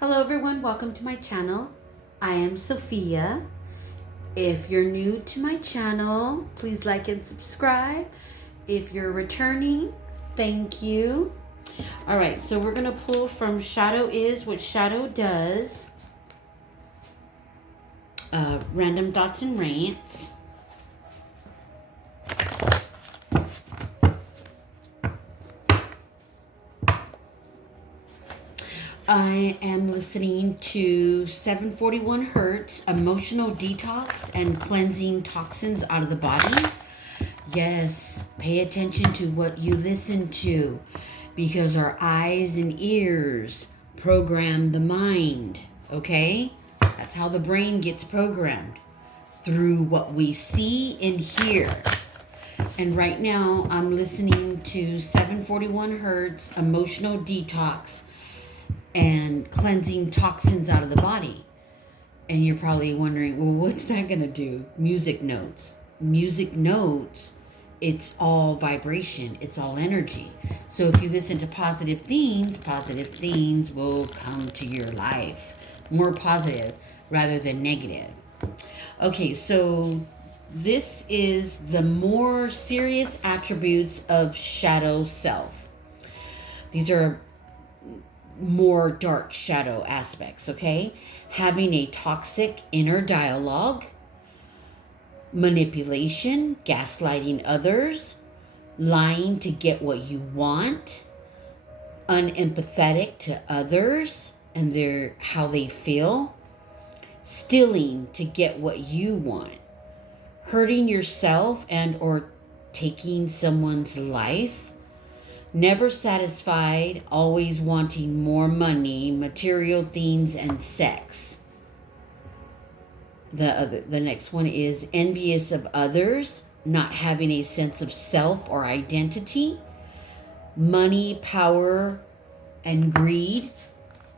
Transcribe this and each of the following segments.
Hello everyone, welcome to my channel. I am Sophia. If you're new to my channel, please like and subscribe. If you're returning, thank you. All right, so we're gonna pull from Shadow Is What Shadow Does, Random Thoughts and Rants. I am listening to 741 Hertz, Emotional Detox and Cleansing Toxins Out of the Body. Yes, pay attention to what you listen to because our eyes and ears program the mind, okay? That's how the brain gets programmed, through what we see and hear. And right now, I'm listening to 741 Hertz, Emotional Detox and Cleansing Toxins Out of the Body. And you're probably wondering, well, what's that going to do? Music notes. Music notes, it's all vibration. It's all energy. So if you listen to positive things will come to your life. More positive rather than negative. Okay, so this is the more serious attributes of shadow self. These are more dark shadow aspects, okay? Having a toxic inner dialogue, manipulation, gaslighting others, lying to get what you want, unempathetic to others and how they feel, stealing to get what you want, hurting yourself and or taking someone's life, never satisfied, always wanting more money, material things, and sex. The next one is envious of others, not having a sense of self or identity, money, power, and greed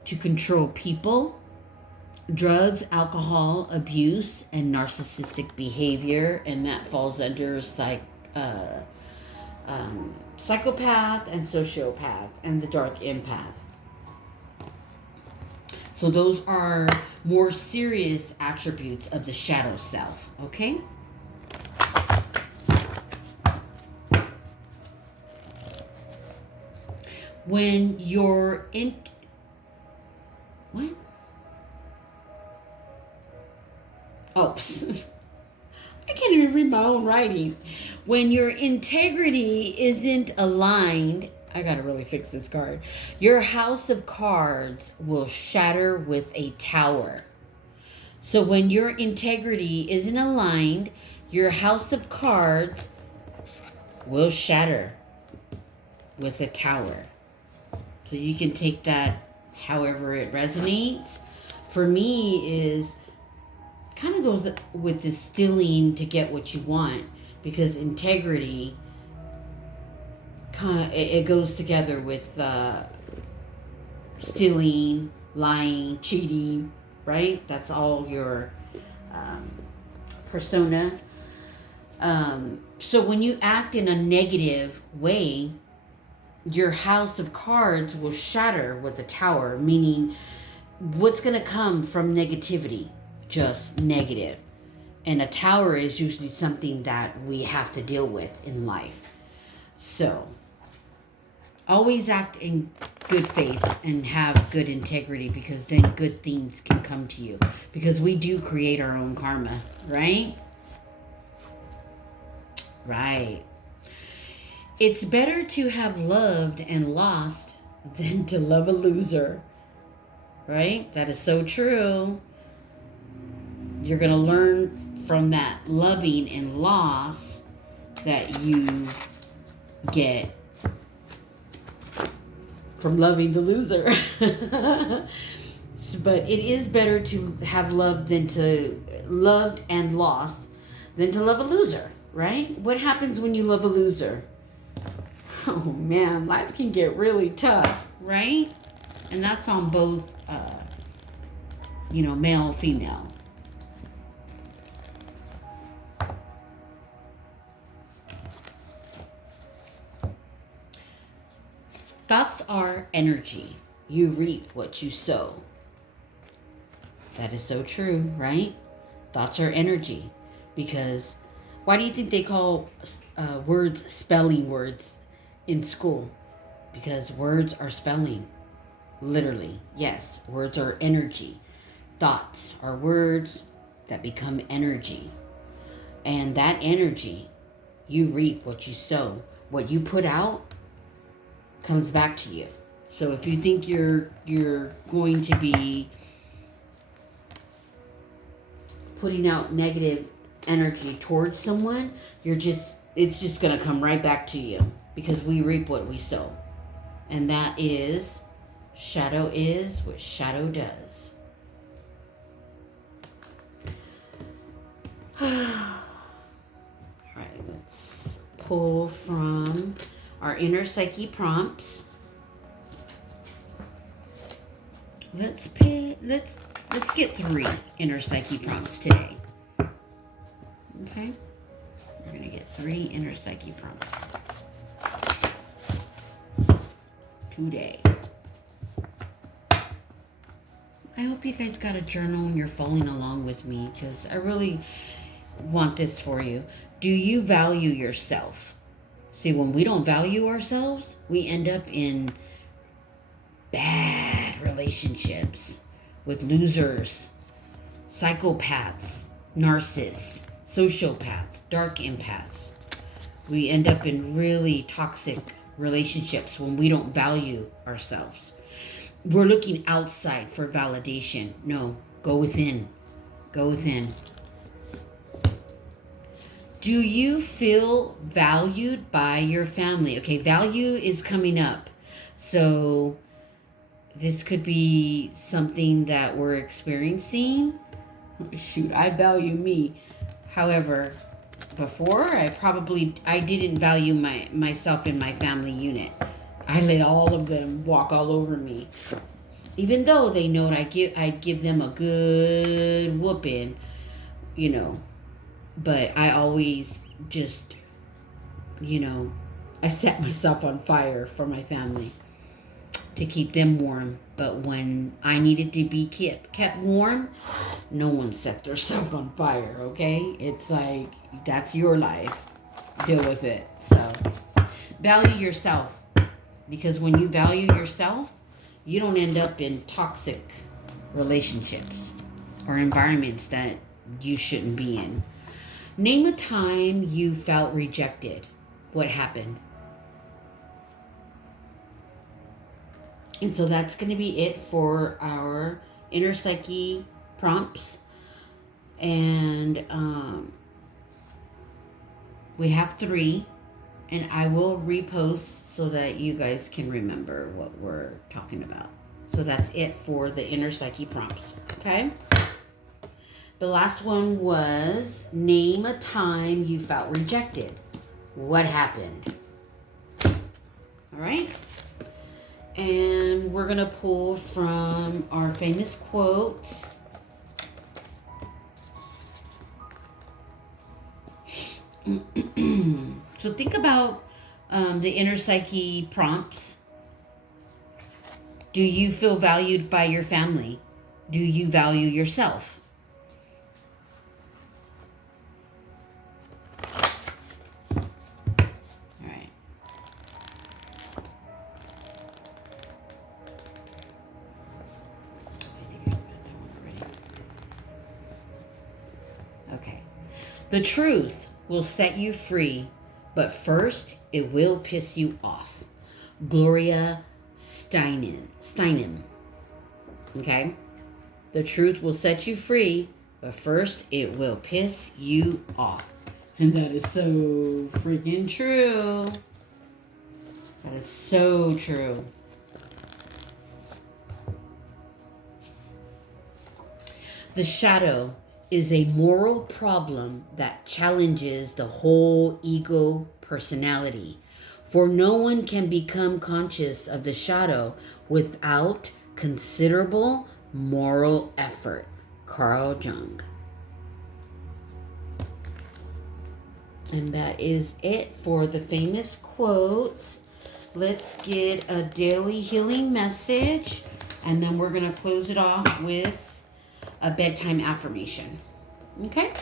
to control people, drugs, alcohol, abuse, and narcissistic behavior, and that falls under psychopath and sociopath and the dark empath. So those are more serious attributes of the shadow self, okay? When you're in... What? Oh, I can't even read my own writing. When your integrity isn't aligned, I gotta really fix this card. Your house of cards will shatter with a tower. So when your integrity isn't aligned, your house of cards will shatter with a tower. So you can take that however it resonates. For me is kind of goes with the stealing to get what you want, because integrity it goes together with stealing, lying, cheating, right? That's all your persona. So when you act in a negative way, your house of cards will shatter with the tower, meaning what's going to come from negativity? Just negative. And a tower is usually something that we have to deal with in life. So always act in good faith and have good integrity, because then good things can come to you, because we do create our own karma, right? Right. It's better to have loved and lost than to love a loser, right? That is so true. You're going to learn from that loving and loss that you get from loving the loser. But it is better to have loved and lost than to love a loser, right? What happens when you love a loser? Oh man, life can get really tough, right? And that's on both, male, female. Thoughts are energy. You reap what you sow. That is so true, right? Thoughts are energy. Because why do you think they call words spelling words in school? Because words are spelling. Literally, yes, words are energy. Thoughts are words that become energy. And that energy, you reap what you sow. What you put out comes back to you. So if you think you're going to be putting out negative energy towards someone, it's just going to come right back to you, because we reap what we sow. And that is, shadow is what shadow does. All right, let's pull from our inner psyche prompts. Let's get 3 inner psyche prompts today. Okay? We're going to get 3 inner psyche prompts today. I hope you guys got a journal and you're following along with me, because I really want this for you. Do you value yourself? See, when we don't value ourselves, we end up in bad relationships with losers, psychopaths, narcissists, sociopaths, dark empaths. We end up in really toxic relationships when we don't value ourselves. We're looking outside for validation. No, go within. Go within. Do you feel valued by your family? Okay, value is coming up. So this could be something that we're experiencing. Shoot, I value me. However, before I didn't value myself in my family unit. I let all of them walk all over me. Even though they know I'd give them a good whooping, but I always just, I set myself on fire for my family to keep them warm. But when I needed to be kept warm, no one set themselves on fire, okay? It's like, that's your life. Deal with it. So, value yourself. Because when you value yourself, you don't end up in toxic relationships or environments that you shouldn't be in. Name a time you felt rejected. What happened? And so that's going to be it for our inner psyche prompts. And we have 3. And I will repost so that you guys can remember what we're talking about. So that's it for the inner psyche prompts. Okay? The last one was, name a time you felt rejected. What happened? All right? And we're going to pull from our famous quotes. So think about the inner psyche prompts. Do you feel valued by your family? Do you value yourself? All right. I think I put that one already. Okay. The truth will set you free, but first it will piss you off. Gloria Steinem. Okay? The truth will set you free, but first it will piss you off. And that is so freaking true. That is so true. The shadow is a moral problem that challenges the whole ego personality. For no one can become conscious of the shadow without considerable moral effort. Carl Jung. And that is it for the famous quotes. Let's get a daily healing message, and then we're going to close it off with a bedtime affirmation. Okay?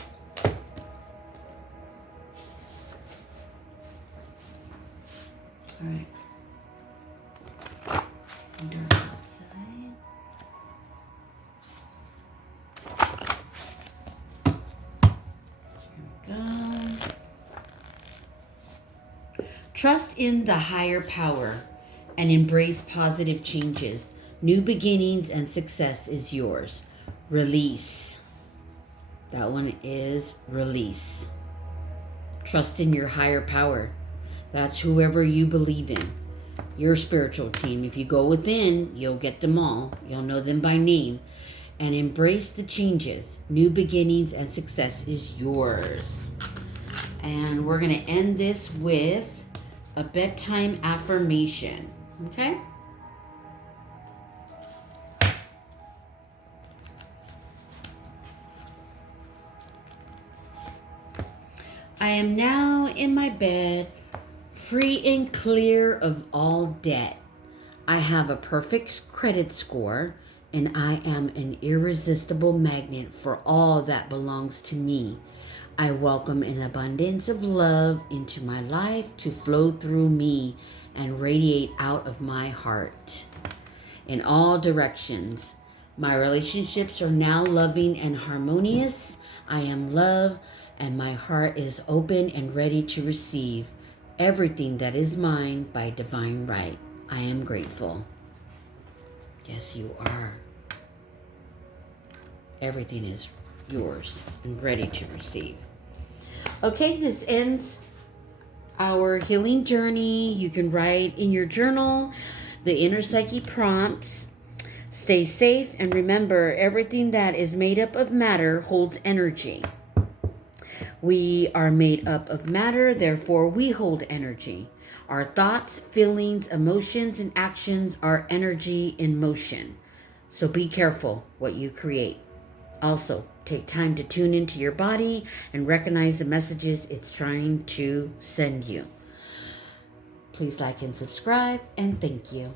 All right. Dark outside. Here we go. Trust in the higher power and embrace positive changes. New beginnings and success is yours. Release. That one is release. Trust in your higher power. That's whoever you believe in. Your spiritual team. If you go within, you'll get them all. You'll know them by name. And embrace the changes. New beginnings and success is yours. And we're going to end this with a bedtime affirmation. Okay? I am now in my bed, free and clear of all debt. I have a perfect credit score, and I am an irresistible magnet for all that belongs to me. I welcome an abundance of love into my life to flow through me and radiate out of my heart in all directions. My relationships are now loving and harmonious. I am love, and my heart is open and ready to receive everything that is mine by divine right. I am grateful. Yes, you are. Everything is yours and ready to receive. Okay, this ends our healing journey. You can write in your journal the inner psyche prompts. Stay safe and remember, everything that is made up of matter holds energy. We are made up of matter, therefore we hold energy. Our thoughts, feelings, emotions, and actions are energy in motion. So be careful what you create. Also, take time to tune into your body and recognize the messages it's trying to send you. Please like and subscribe, and thank you.